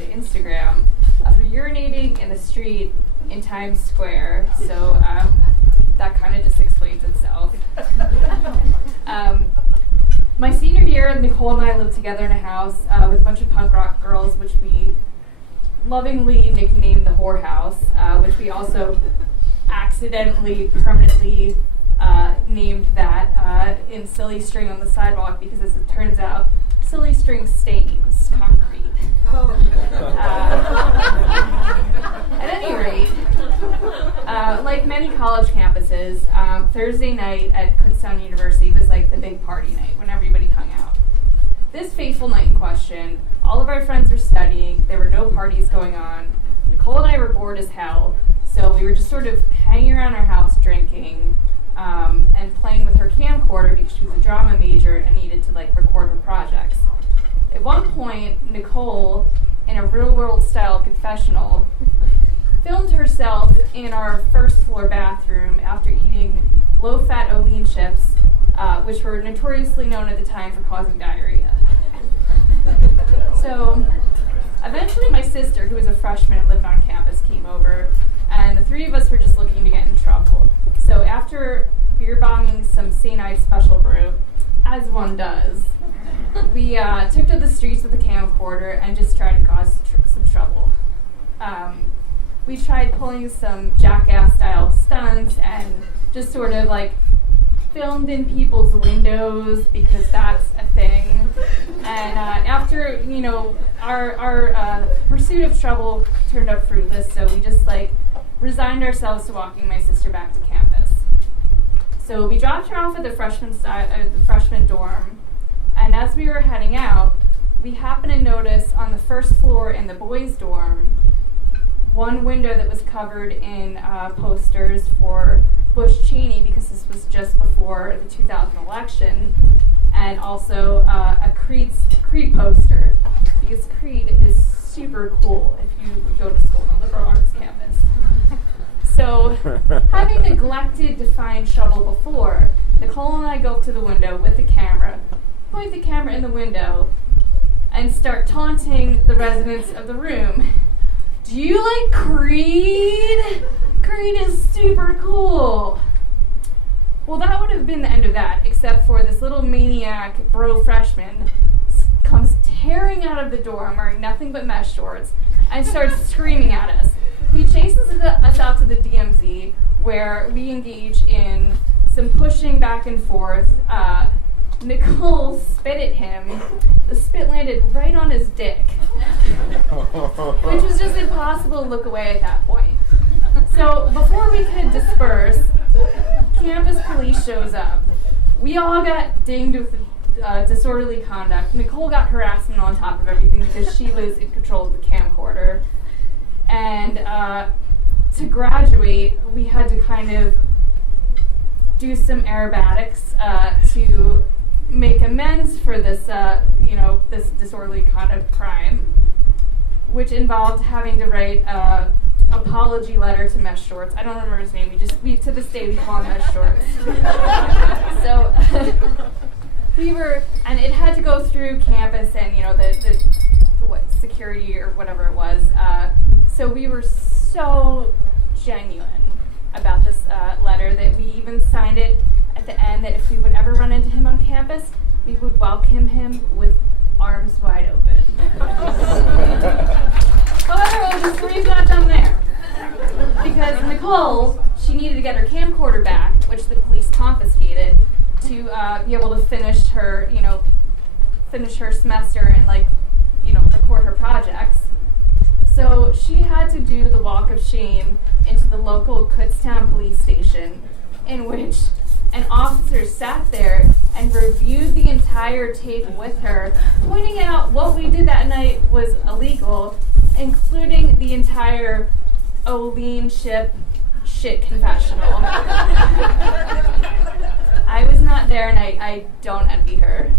to Instagram for urinating in the street in Times Square. So that kind of just explains itself. My senior year, Nicole and I lived together in a house with a bunch of punk rock girls, which we lovingly nicknamed the Whore House, which we also accidentally, permanently named that in silly string on the sidewalk because, as it turns out, silly string stains concrete. At any rate, like many college campuses, Thursday night at Kutztown University was like the big party night when everybody hung out. This fateful night in question, all of our friends were studying, there were no parties going on. Nicole and I were bored as hell, so we were just sort of hanging around our house drinking and playing with her camcorder because she was a drama major and needed to record her projects. At one point, Nicole, in a real-world style confessional, filmed herself in our first floor bathroom after eating low-fat Olean chips, which were notoriously known at the time for causing diarrhea. So, eventually my sister, who was a freshman and lived on campus, came over, and the three of us were just looking to get in trouble. So after beer bonging some St. Special Brew, as one does, we took to the streets with a camcorder and just tried to cause some trouble. We tried pulling some jackass-style stunts and just sort of filmed in people's windows because that's a thing. And after, our pursuit of trouble turned up fruitless, so we just resigned ourselves to walking my sister back to campus. So we dropped her off at the freshman dorm, and as we were heading out, we happened to notice on the first floor in the boys' dorm one window that was covered in posters for Bush Cheney, because this was just before the 2000 election, and also a Creed poster, because Creed is super cool if you go to school on the liberal arts campus. So, having neglected to find trouble before, Nicole and I go up to the window with the camera, point the camera in the window, and start taunting the residents of the room. Do you like Creed? Creed is super cool. Well, that would have been the end of that, except for this little maniac bro freshman comes tearing out of the dorm wearing nothing but mesh shorts and starts screaming at us. He chases us out to the DMZ, where we engage in some pushing back and forth. Nicole spit at him. The spit landed right on his dick, which was just impossible to look away at that point. So before we could disperse, campus police shows up. We all got dinged with disorderly conduct. Nicole got harassment on top of everything because she was in control of the camcorder. And to graduate, we had to kind of do some aerobatics to make amends for this, this disorderly conduct crime, which involved having to write an apology letter to Mesh Shorts. I don't remember his name. We to this day we call him Mesh Shorts. So and it had to go through campus and the security or whatever it was. So we were so genuine about this letter that we even signed it at the end that if we would ever run into him on campus, we would welcome him with arms wide open. However, we'll just leave that down there. Because Nicole, she needed to get her camcorder back, which the police confiscated, to be able to finish her semester and record her projects. So she had to do the walk of shame into the local Kutztown police station, in which an officer sat there and reviewed the entire tape with her, pointing out what we did that night was illegal, including the entire Olean shit confessional. I was not there, and I don't envy her.